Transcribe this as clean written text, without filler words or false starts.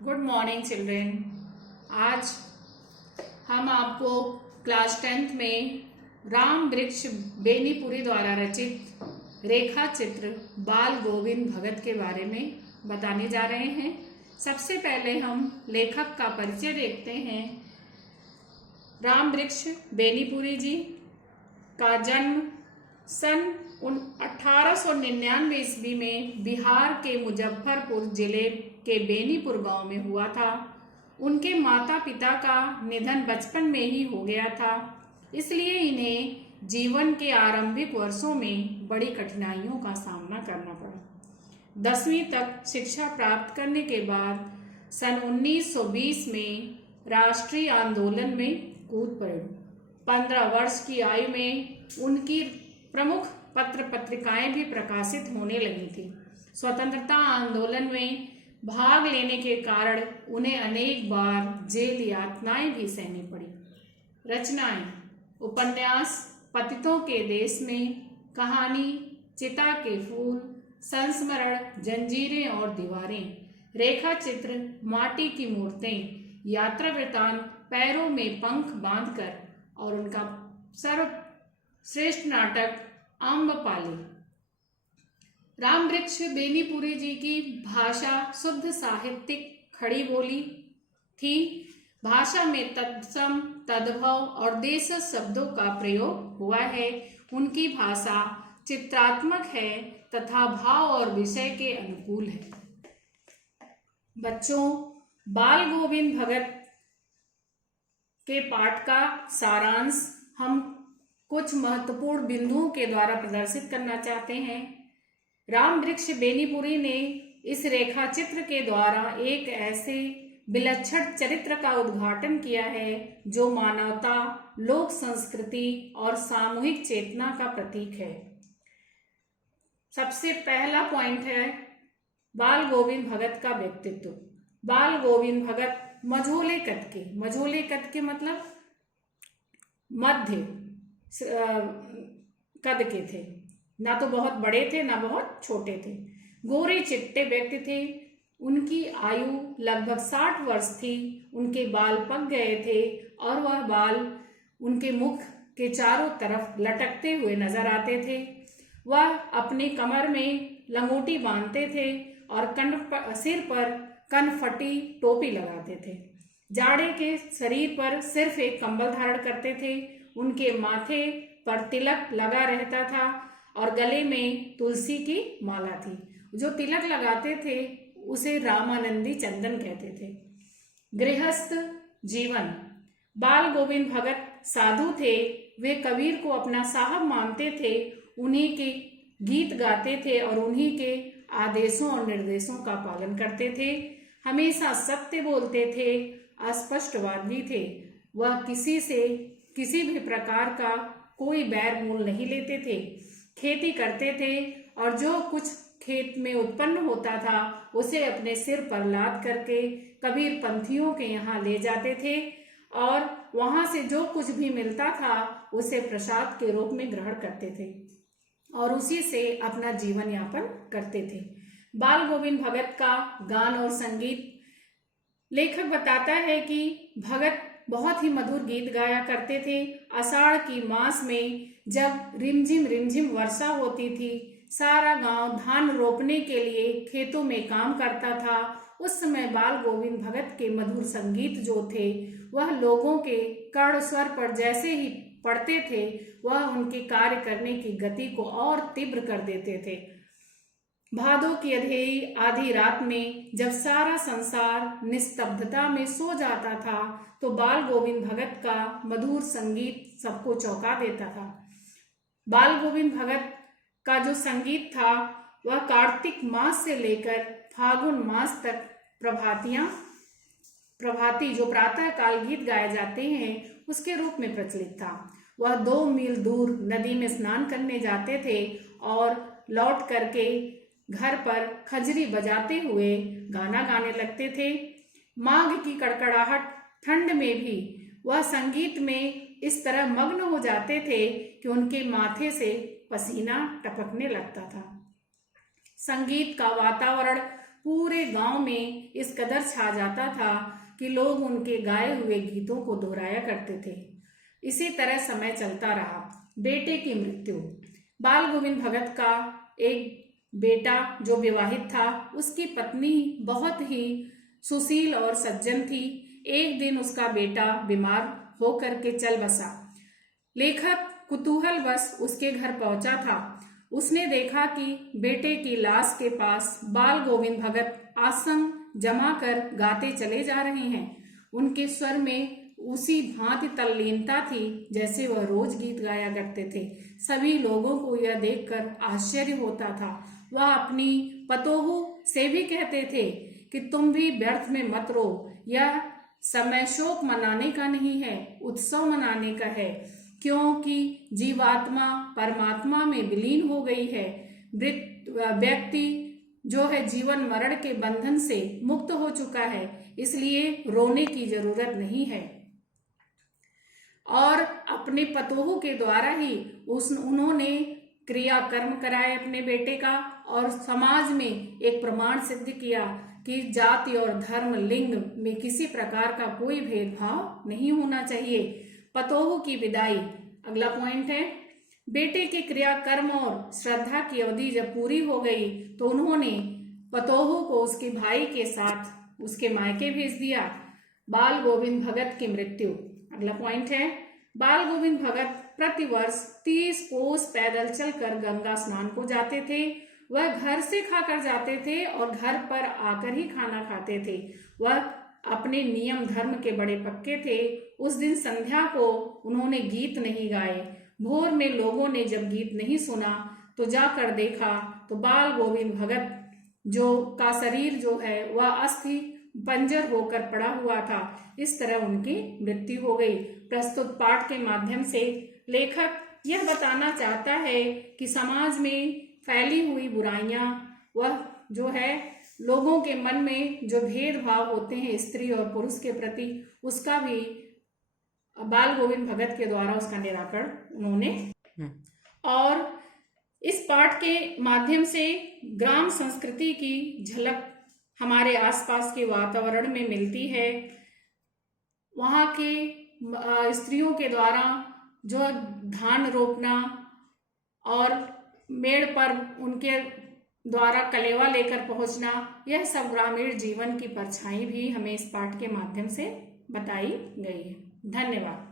Good morning children. आज हम आपको क्लास 10th में राम वृक्ष बेनीपुरी द्वारा रचित रेखा चित्र बाल गोविंद भगत के बारे में बताने जा रहे हैं। सबसे पहले हम लेखक का परिचय देखते हैं। राम वृक्ष बेनीपुरी जी का जन्म सन 1899 ईस्वी में बिहार के मुजफ्फरपुर जिले के बेनीपुर गांव में हुआ था। उनके माता पिता का निधन बचपन में ही हो गया था, इसलिए इन्हें जीवन के आरंभिक वर्षों में बड़ी कठिनाइयों का सामना करना पड़ा। 10वीं तक शिक्षा प्राप्त करने के बाद सन 1920 में राष्ट्रीय आंदोलन में कूद पड़े। 15 वर्ष की आयु में उनकी प्रमुख पत्र पत्रिकाएं भी प्रकाशित होने लगी थी। स्वतंत्रता आंदोलन में भाग लेने के कारण उन्हें अनेक बार जेल यातनाएं भी सहनी पड़ी। रचनाएं: उपन्यास पतितों के देश में, कहानी चिता के फूल, संस्मरण जंजीरें और दीवारें, रेखा चित्र माटी की मूर्तें, यात्रा वृतांत पैरों में पंख बांधकर और उनका सर्वश्रेष्ठ नाटक आम्रपाली। राम वृक्ष बेनीपुरी जी की भाषा शुद्ध साहित्यिक खड़ी बोली थी। भाषा में तत्सम, तद्भव और देशज शब्दों का प्रयोग हुआ है। उनकी भाषा चित्रात्मक है तथा भाव और विषय के अनुकूल है। बच्चों, बाल गोविंद भगत के पाठ का सारांश हम कुछ महत्वपूर्ण बिंदुओं के द्वारा प्रदर्शित करना चाहते हैं। राम वृक्ष बेनीपुरी ने इस रेखा चित्र के द्वारा एक ऐसे विलक्षण चरित्र का उद्घाटन किया है जो मानवता, लोक संस्कृति और सामूहिक चेतना का प्रतीक है। सबसे पहला पॉइंट है बाल गोविंद भगत का व्यक्तित्व। बाल गोविंद भगत मझोले कद के मतलब मध्य कद के थे, ना तो बहुत बड़े थे ना बहुत छोटे थे। गोरे चिट्टे व्यक्ति थे। उनकी आयु लगभग 60 वर्ष थी। उनके बाल पक गए थे और वह बाल उनके मुख के चारों तरफ लटकते हुए नजर आते थे। वह अपने कमर में लंगोटी बांधते थे और सिर पर कनफटी टोपी लगाते थे। जाड़े के शरीर पर सिर्फ एक कंबल धारण करते थे। उनके माथे पर तिलक लगा रहता था और गले में तुलसी की माला थी। जो तिलक लगाते थे उसे रामानंदी चंदन कहते थे। गृहस्थ जीवन: बाल गोविंद भगत साधु थे। वे कबीर को अपना साहब मानते थे, उन्हीं के गीत गाते थे और उन्हीं के आदेशों और निर्देशों का पालन करते थे। हमेशा सत्य बोलते थे, अस्पष्टवादी थे। वह किसी से किसी भी प्रकार का कोई बैर मूल नहीं लेते थे। खेती करते थे और जो कुछ खेत में उत्पन्न होता था उसे अपने सिर पर लाद करके कबीर पंथियों के यहाँ ले जाते थे और वहां से जो कुछ भी मिलता था उसे प्रसाद के रूप में ग्रहण करते थे और उसी से अपना जीवन यापन करते थे। बाल गोविंद भगत का गान और संगीत: लेखक बताता है कि भगत बहुत ही मधुर गीत गाया करते थे। आषाढ़ की मास में जब रिमझिम वर्षा होती थी, सारा गांव धान रोपने के लिए खेतों में काम करता था। उस समय बाल गोविंद भगत के मधुर संगीत जो थे वह लोगों के कर्ण स्वर पर जैसे ही पड़ते थे वह उनके कार्य करने की गति को और तीव्र कर देते थे। भादों की अंधेरी आधी रात में जब सारा संसार निस्तब्धता में सो जाता था तो बाल गोविंद भगत का मधुर संगीत सबको चौंका देता था। बाल गोविंद भगत का जो संगीत था वह कार्तिक मास से लेकर फागुन मास तक प्रभाती जो प्रातः काल गीत गाए जाते हैं उसके रूप में प्रचलित था। वह 2 मील दूर नदी में स्नान करने जाते थे और लौट करके घर पर खंजरी बजाते हुए गाना गाने लगते थे। माघ की कड़कड़ाहट ठंड में भी वह संगीत में इस तरह मग्न हो जाते थे कि उनके माथे से पसीना टपकने लगता था। संगीत का वातावरण पूरे गांव में इस कदर छा जाता था कि लोग उनके गाए हुए गीतों को दोहराया करते थे। इसी तरह समय चलता रहा। बेटे की मृत्यु। बाल गोविंद भगत का एक बेटा जो विवाहित था, उसकी पत्नी बहुत ही सुशील और सज्जन थी। एक दिन उसका बेटा बीमार होकर के चल बसा। लेखक कुतूहलवश उसके घर पहुंचा था। उसने देखा कि बेटे की लाश के पास बाल गोविंद भगत आसन जमा कर गाते चले जा रहे हैं। उनके स्वर में उसी भांति तल्लीनता थी जैसे वह रोज गीत गाया करते थे। सभी लोगों को यह देखकर आश्चर्य होता था। वह अपनी पतोहू से भी कहते थे कि तुम भी व्यर्थ में मत रो, यह समय शोक मनाने का नहीं है, उत्सव मनाने का है, क्योंकि जीवात्मा परमात्मा में विलीन हो गई है। व्यक्ति जो है जीवन मरण के बंधन से मुक्त हो चुका है, इसलिए रोने की जरूरत नहीं है। और अपने पतोहू के द्वारा ही उन्होंने क्रिया कर्म कराए अपने बेटे का, और समाज में एक प्रमाण सिद्ध किया कि जाति और धर्म लिंग में किसी प्रकार का कोई भेदभाव नहीं होना चाहिए। पतोहू की विदाई अगला पॉइंट है। बेटे के क्रिया कर्म और श्रद्धा की अवधि जब पूरी हो गई तो उन्होंने पतोहू को उसके भाई के साथ उसके मायके भेज दिया। बाल गोविंद भगत की मृत्यु अगला पॉइंट है। बाल गोविंद भगत प्रतिवर्ष 30 कोस पैदल चलकर गंगा स्नान को जाते थे। वह घर से खाकर जाते थे और घर पर आकर ही खाना खाते थे। वह अपने नियम धर्म के बड़े पक्के थे। उस दिन संध्या को उन्होंने गीत नहीं गाए। भोर में लोगों ने जब गीत नहीं सुना तो जाकर देखा तो बाल गोविंद भगत जो का शरीर जो है वह अस्थि पंजर होकर पड़ा हुआ था। इस तरह उनकी मृत्यु हो गई। प्रस्तुत पाठ के माध्यम से लेखक यह बताना चाहता है कि समाज में फैली हुई बुराइयां, वह जो है लोगों के मन में जो भेदभाव होते हैं स्त्री और पुरुष के प्रति, उसका भी बाल गोविंद भगत के द्वारा उसका निराकरण उन्होंने। और इस पाठ के माध्यम से ग्राम संस्कृति की झलक हमारे आसपास के वातावरण में मिलती है। वहाँ के स्त्रियों के द्वारा जो धान रोपना और मेड़ पर उनके द्वारा कलेवा लेकर पहुंचना, यह सब ग्रामीण जीवन की परछाई भी हमें इस पाठ के माध्यम से बताई गई है। धन्यवाद।